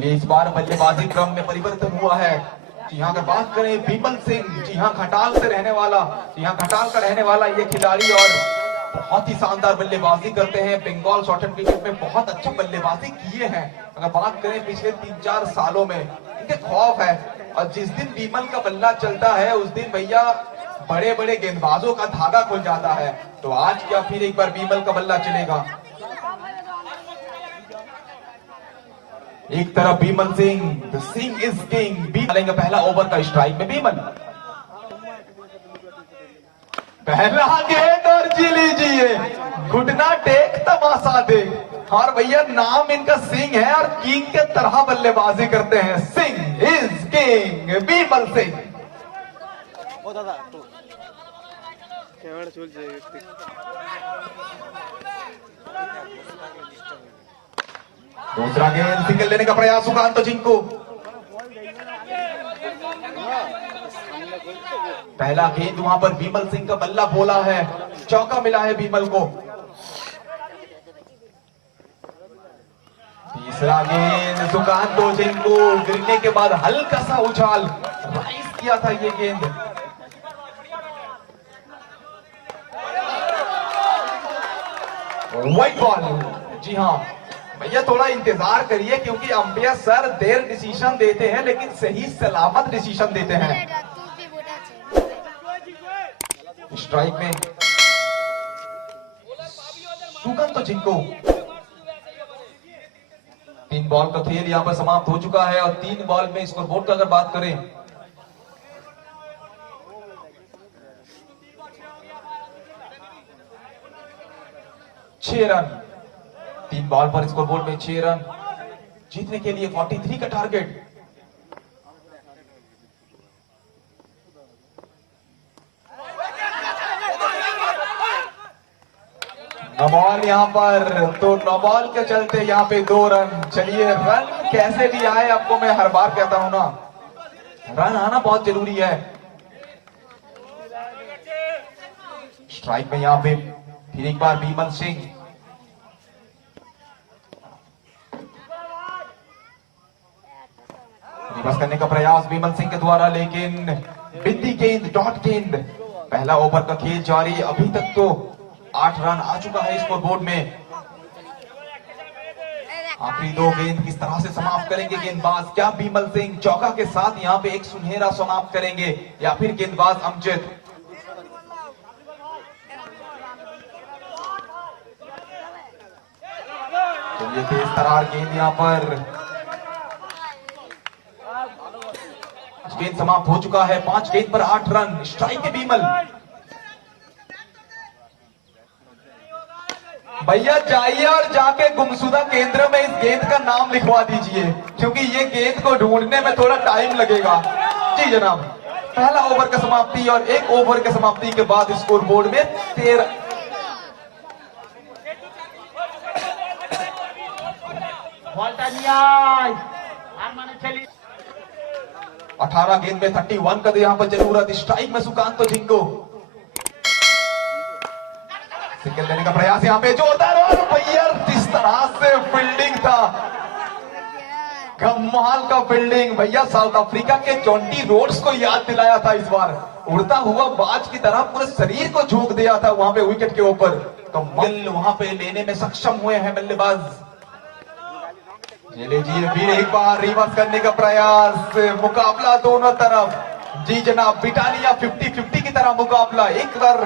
चलिए इस बार बल्लेबाजी क्रम में परिवर्तन हुआ है। जी हाँ, अगर बात करें विमल सिंह, जी हाँ खटाल से रहने वाला, जी हाँ खटाल का रहने वाला ये खिलाड़ी और बहुत ही शानदार बल्लेबाजी करते हैं। बंगाल शॉर्टहैंड क्रिकेट में बहुत अच्छी बल्लेबाजी किए हैं। अगर बात करें पिछले 3-4 सालों में इनके खौफ है, और जिस दिन विमल का बल्ला चलता है उस दिन भैया बड़े बड़े गेंदबाजों का धागा खुल जाता है। तो आज क्या फिर एक बार विमल का बल्ला चलेगा। एक तरफ Vimal Singh, the Singh is king, डालेंगे पहला ओवर का स्ट्राइक में विमल। पहला गेंद और जी लीजिए, घुटना टेक तमाशा दे। और भैया नाम इनका सिंह है और किंग के तरह बल्लेबाजी करते हैं। सिंह इज किंग, विमल सिंह। दूसरा गेंद सिंगल लेने का प्रयास सुकांत जिंको। पहला गेंद वहां पर विमल सिंह का बल्ला बोला है, चौका मिला है विमल को। तीसरा गेंद सुकांत जिंको, गिरने के बाद हल्का सा उछाल राइज किया था ये गेंद। White ball. जी हाँ भैया थोड़ा इंतजार करिए, क्योंकि अंपायर सर देर डिसीजन देते हैं लेकिन सही सलामत डिसीजन देते हैं। स्ट्राइक में सुकांत जिंको। 3 बॉल का खेल यहां पर समाप्त हो चुका है, और 3 बॉल में स्कोर बोर्ड का अगर बात करें 6 रन। 3 बॉल पर स्कोर बोर्ड में 6 रन, जीतने के लिए 43 का टारगेट। नो बॉल यहां पर, तो नो बॉल के चलते यहां पे 2 रन। चलिए रन कैसे भी आए, आपको मैं हर बार कहता हूं ना, रन आना बहुत जरूरी है। स्ट्राइक में यहां पे फिर एक बार विमल सिंह। रिवर्स करने का प्रयास विमल सिंह के द्वारा, लेकिन बिंदी गेंद, डॉट गेंद। पहला ओवर का खेल जारी, अभी तक तो 8 रन आ चुका है स्कोर बोर्ड में। आखिरी 2 गेंद किस तरह से समाप्त करेंगे गेंदबाज। क्या विमल सिंह चौका के साथ यहां पे एक सुनहरा समाप्त करेंगे, या फिर गेंदबाज अमजद। चलिए तेज तरार गेंद यहां पर, गेंद समाप्त हो चुका है। 5 गेंद पर 8 रन। स्ट्राइक के विमल। भैया जाइए और जाके गुमशुदा केंद्र में इस गेंद का नाम लिखवा दीजिए, क्योंकि ये गेंद को ढूंढने में थोड़ा टाइम लगेगा। जी जनाब, पहला ओवर का समाप्ति, और 1 ओवर के समाप्ति के बाद स्कोर बोर्ड में 13। 18 गेंद में 31 का यहाँ पर जरूरत। स्ट्राइक में सुकांत जिंको। सिंगल लेने का प्रयास यहाँ पे जोरदार, और भैया किस तरह से फील्डिंग था, कमाल का फील्डिंग। भैया साउथ अफ्रीका के जॉन्टी रोड्स को याद दिलाया था इस बार। उड़ता हुआ बाज की तरह पूरे शरीर को झोंक दिया था वहां पे विकेट के ऊपर। कमाल वहां पे लेने में सक्षम हुए हैं बल्लेबाज। लीजिए फिर एक बार रिवर्स करने का प्रयास, मुकाबला दोनों तरफ। जी जनाब, ब्रिटानिया 50-50 की तरह मुकाबला। एक बार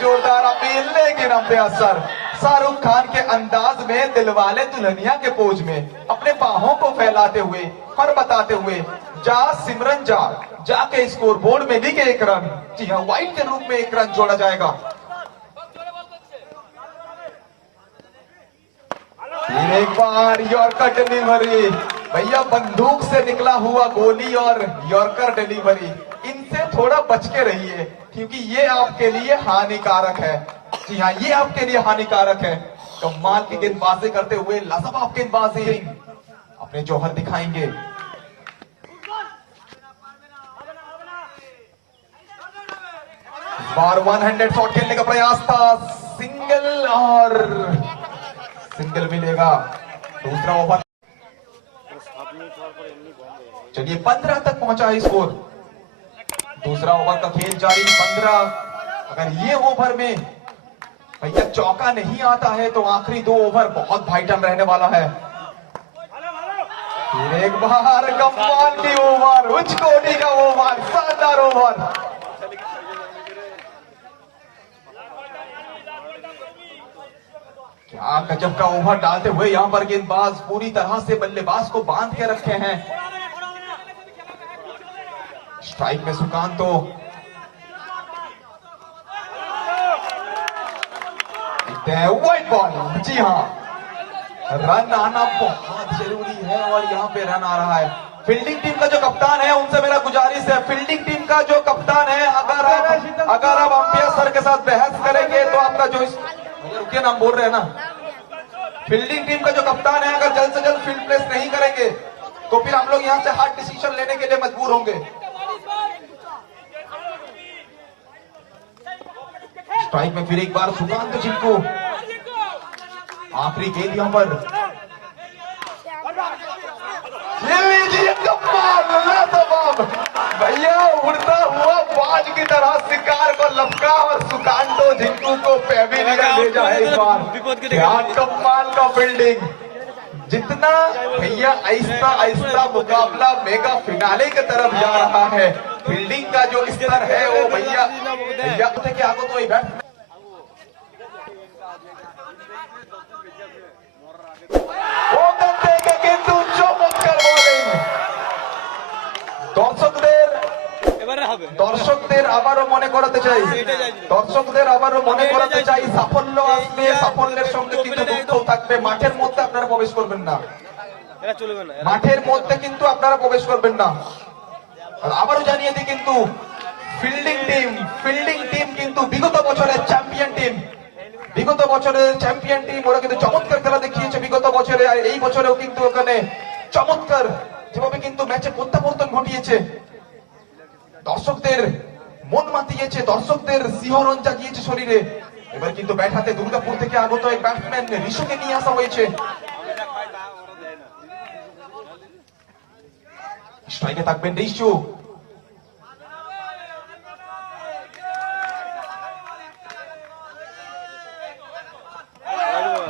जोरदार अपील, लेकिन अंपायर सर शाहरुख खान के अंदाज में दिलवाले दुल्हनिया के पोज में अपने बाहों को फैलाते हुए और बताते हुए, जा सिमरन जा, जाके स्कोर बोर्ड में लिखे 1 रन। जी हाँ, वाइड के रूप में 1 रन जोड़ा जाएगा। फिर एक बार यॉर्कर डिलीवरी। भैया बंदूक से निकला हुआ गोली और यॉर्कर डिलीवरी, इनसे थोड़ा बच के रहिए, क्योंकि ये आपके लिए हानिकारक है। जी हाँ, ये आपके लिए हानिकारक है। कमाल की गेंदबाजी करते हुए लाजवाब गेंदबाजी अपने जौहर दिखाएंगे। इस बार 1 हैंडेड शॉट खेलने का प्रयास था, सिंगल, और सिंगल मिलेगा। दूसरा ओवर, चलिए 15 तक पहुंचा है स्कोर। दूसरा ओवर का खेल जारी, 15। अगर ये ओवर में भैया चौका नहीं आता है तो आखिरी 2 ओवर बहुत वाइटल रहने वाला है। फिर एक बार कमाल की ओवर, उच्च कोटि का ओवर, शानदार ओवर। क्या गजब का ओवर डालते हुए यहां पर गेंदबाज पूरी तरह से बल्लेबाज को बांध के रखे हैं। स्ट्राइक में सुकांतो, व्हाइट बॉल। जी हाँ, रन आना बहुत जरूरी है और यहाँ पे रन आ रहा है। फील्डिंग टीम का जो कप्तान है उनसे मेरा गुजारिश है, फील्डिंग टीम का जो कप्तान है, अगर आप अंपायर सर के साथ बहस करेंगे तो आपका जो रुकिए नाम बोल रहे हैं ना, फील्डिंग टीम का जो कप्तान है अगर जल्द से जल्द फील्ड प्लेस नहीं करेंगे तो फिर हम लोग यहाँ से हार्ड डिसीजन लेने के लिए मजबूर होंगे। स्ट्राइक में फिर एक बार सुकांत जिनको, आखिरी गेंद यहां पर भैया, उड़ता हुआ बाज की तरह शिकार को लपका और सुकांतो जिंकू को पैविलियन ले जाए इस बार। क्या कमाल का फील्डिंग, जितना भैया आहिस्ता आहिस्ता मुकाबला मेगा फिनाले की तरफ जा रहा है, फील्डिंग का जो स्तर है वो भैया के आगे तो बैट কিন্তু চমৎকার বোলিং। দর্শকদের আবারও মনে করাতে চাই সাফল্য আসবে, সাফল্যের সঙ্গে কিন্তু দুঃখও থাকবে। মাঠের মধ্যে আপনারা প্রবেশ করবেন না, মাঠের মধ্যে কিন্তু আপনারা প্রবেশ করবেন না। আবারও জানিয়ে দিই কিন্তু ফিল্ডিং টিম কিন্তু বিগত বছরের চ্যাম্পিয়ন টিম, ওরা কিন্তু চমৎকার খেলা দেখিয়েছে বিগত বছরে, আর এই বছরেও কিন্তু ওখানে চমৎকার যেভাবে কিন্তু ম্যাচে প্রত্যাবর্তন ঘটিয়েছে, দর্শকদের মন মাতিয়েছে, দর্শকদের শিহরণ জাগিয়েছে শরীরে। এবার কিন্তু ব্যাট হাতে দুর্গাপুর থেকে আগত এক ব্যাটসম্যান ঋষুকে নিয়ে আসা হয়েছে। স্ট্রাইকে থাকবেন ঋষু।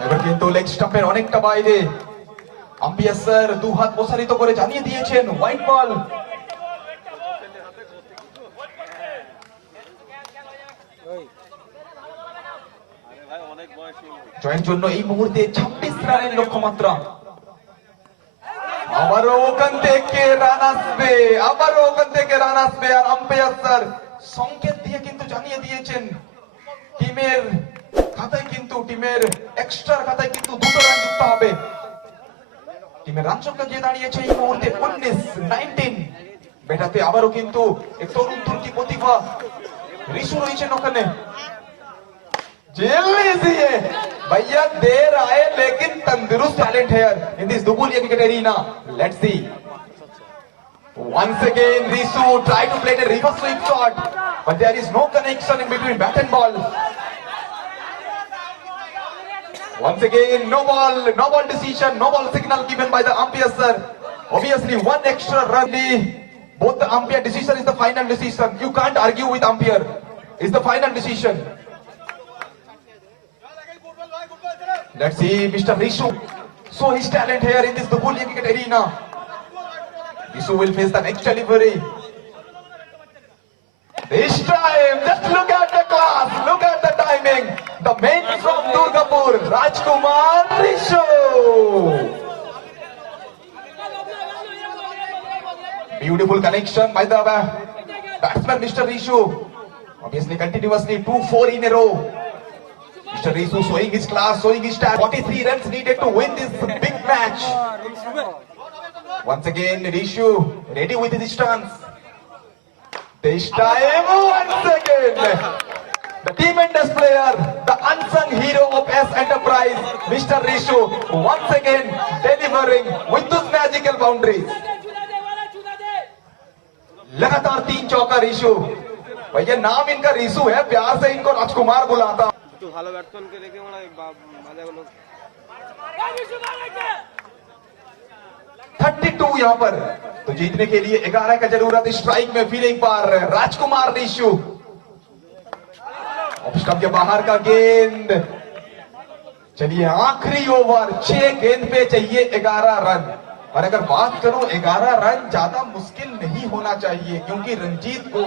এবার কিন্তু লেগ স্টাম্পের অনেকটা বাইরে, আম্পায়ার স্যার 2 হাত প্রসারিত করে জানিয়ে দিয়েছেন হোয়াইট বল। জয়ের জন্য এই মুহূর্তে 26 রানের লক্ষ্যমাত্রা। আবারও ওখান থেকে রান আসবে, আর আম্পায়ার স্যার সংকেত দিয়ে কিন্তু জানিয়ে দিয়েছেন টিমের খাতায় কিন্তু, টিমের এক্সট্রার খাতায় কিন্তু 2টো রান যুক্ত হবে। টিমের রান সংখ্যা যে দাঁড়িয়েছে এই মুহূর্তে 19 বেটাতে আবারও কিন্তু এক তরুণ তুর্কি প্রতিভা ঋষু রয়েছেন ওখানে। जेल लीजिए भैया, देर आए लेकिन तंदुरुस्त टैलेंट है इन दिस दुबुलिया cricket arena. Let's see once again Risu try to play the reverse sweep shot but there is no connection in between bat and ball. Once again no ball decision, no ball signal given by the umpire sir. Obviously one extra run, both the umpire decision is the final decision, you can't argue with umpire, it's the final decision. Let's see Mr. Rishu show his talent here in this Dubulia cricket arena. Rishu will face the next delivery. This time, just look at the class, look at the timing. The man from Durgapur, Rajkumar Rishu. Beautiful connection by the batsman Mr. Rishu. Obviously continuously 2-4 in a row. Mr. Rishu showing his class, showing his talent. 43 runs needed to win this big match. Once again, Rishu ready with his stance. This time, once again, the tremendous player, the unsung hero of S Enterprise, Mr. Rishu, once again delivering with those magical boundaries. लगातार 3 चौका ऋषु। भैया नाम इनका ऋषु है, प्यार से इनको राजकुमार बुलाता। ভালো ব্যাটসম্যানকে রেখে মানে বাজা গুলো 32 यहाँ पर। तो जीतने के लिए 11 का जरूरत। स्ट्राइक में फिर एक बार राजकुमार रिशु। ऑफ स्टंप के बाहर का गेंद। चलिए आखिरी ओवर, 6 गेंद पे चाहिए 11 रन। और अगर बात करूं 11 रन ज्यादा मुश्किल नहीं होना चाहिए, क्योंकि रंजीत को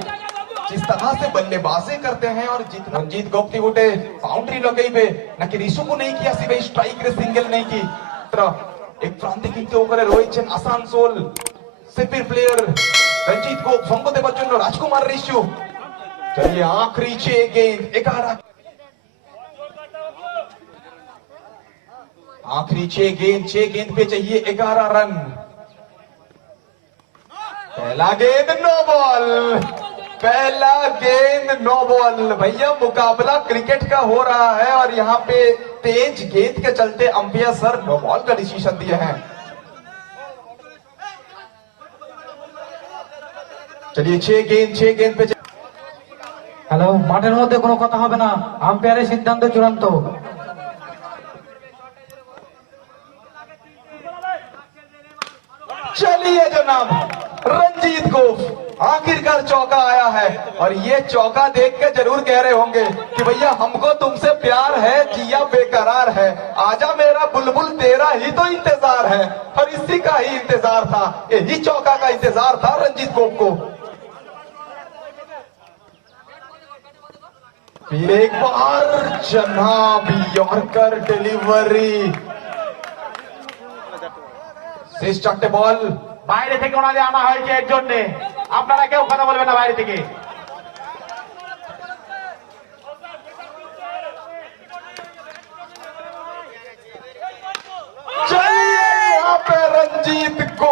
जिस तरह से बल्लेबाजी करते हैं और जितना रंजीत गोपती गोटे बाउंड्री लग पे न कि रिशु को नहीं किया, सिर्फ स्ट्राइक रे सिंगल नहीं की। एक प्रांतिक किंते ओकरे रोहित चंद आसानसोल सिपिर प्लेयर रंजीत को संग देवा जন্য राजकुमार रिशु। चलिए आखिरी 6 गेंद 11, आखिरी 6 गेंद पे चाहिए 11 रन। पहला गेंद नो बॉल, पहला गेंद नो बॉल। भैया मुकाबला क्रिकेट का हो रहा है और यहाँ पे तेज गेंद के चलते अंपायर सर नो बॉल का डिसीजन दिए हैं। चलिए 6 गेंद पे। হ্যালো, মাঠের মধ্যে কোনো কথা হবে না, আম্পায়ারের সিদ্ধান্ত চূড়ান্ত। चलिए जनाब, रंजीत को आखिरकार चौका आया है और ये चौका देख के जरूर कह रहे होंगे कि भैया हमको तुमसे प्यार है, जिया बेकरार है, आजा मेरा बुलबुल तेरा ही तो इंतजार है। और इसी का ही इंतजार था, यही चौका का इंतजार था रंजीत गोप को। फिर एक बार जनाब यॉर्कर डिलीवरी, শেষ 4টে বল। বাইরে থেকে ওনাদের আনা হয়েছে এর জন্য, আপনারা কেউ কথা বলবেন না বাইরে থেকে। चलिए यहाँ पे रंजीत को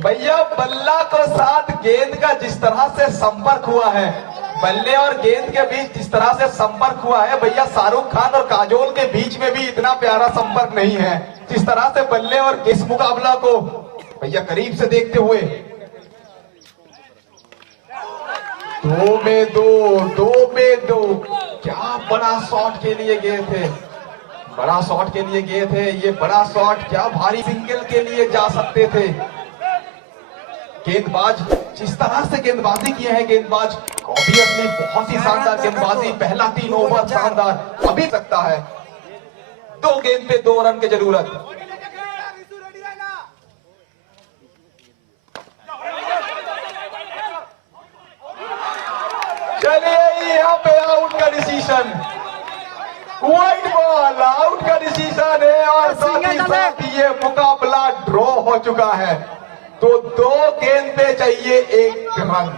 भैया बल्ला को साथ गेंद का जिस तरह से संपर्क हुआ है, बल्ले और गेंद के बीच जिस तरह से संपर्क हुआ है, भैया शाहरुख खान और काजोल के बीच में भी इतना प्यारा संपर्क नहीं है जिस तरह से बल्ले और इस मुकाबला को भैया करीब से देखते हुए। 2 में 2 क्या बड़ा शॉट के लिए गए थे, बड़ा शॉट के लिए गए थे। ये बड़ा शॉट क्या भारी सिंगल के लिए जा सकते थे। गेंदबाज जिस तरह से गेंदबाजी किए हैं, गेंदबाज ऑब्वियसली बहुत ही शानदार गेंदबाजी। पहला 3 ओवर शानदार, अभी सकता है। 2 गेंद पे 2 रन की जरूरत। चलिए यहाँ पे आउट का डिसीजन, वाइड बॉल आउट का डिसीजन है और साथ ही साथ ये मुकाबला ड्रॉ हो चुका है। तो 2 गेंद पे चाहिए 1 रन,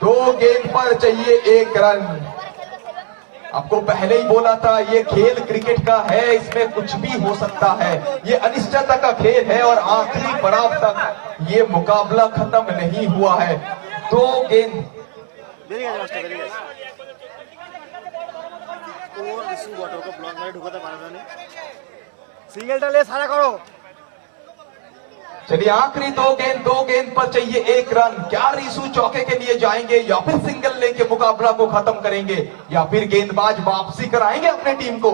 2 गेंद पर चाहिए 1 रन। आपको पहले ही बोला था ये खेल क्रिकेट का है, इसमें कुछ भी हो सकता है, ये अनिश्चितता का खेल है और आखिरी पड़ाव तक ये मुकाबला खत्म नहीं हुआ है। 2 गेंद সিঙ্গেলটা লে সারা করো। चलिए आखिरी 2 गेंद पर चाहिए 1 रन। क्या रिशु चौके के लिए जाएंगे या फिर सिंगल लेके मुकाबला को खत्म करेंगे, या फिर गेंदबाज वापसी कराएंगे अपने टीम को।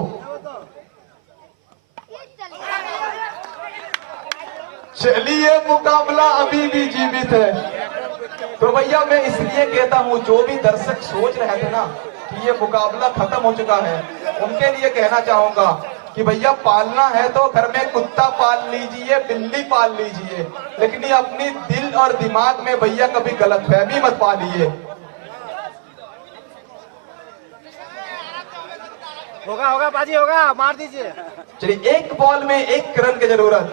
चलिए मुकाबला अभी भी जीवित है। तो भैया मैं इसलिए कहता हूं, जो भी दर्शक सोच रहे थे ना कि ये मुकाबला खत्म हो चुका है, उनके लिए कहना चाहूंगा कि भैया पालना है तो घर में कुत्ता पाल लीजिए, बिल्ली पाल लीजिए, लेकिन ये अपनी दिल और दिमाग में भैया कभी गलतफहमी मत पालिए। होगा बाजी होगा, मार दीजिए। चलिए 1 बॉल में 1 रन की जरूरत।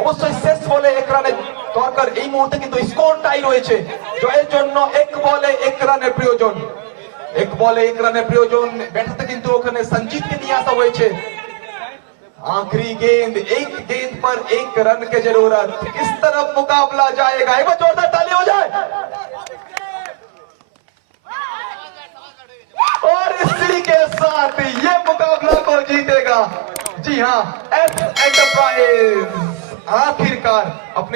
অবশ্যই শেষ বলে 1 রানের দরকার। এই মুহূর্তে কিন্তু স্কোর টাই রয়েছে, জয়ের জন্য 1 বলে 1 রানের প্রয়োজন। 1 বলে 1 রানের প্রয়োজন। ব্যাটাতে কিন্তু ওখানে সঞ্জিতকে নিয়ে আসা হয়েছে। आखिरी गेंद, 1 गेंद पर 1 रन की जरूरत। किस तरफ मुकाबला जाएगा, एक बार जोरदार ताली हो जाए। और इसी के साथ ये मुकाबला को जीतेगा, जी हाँ, एस एंटरप्राइज आखिरकार अपने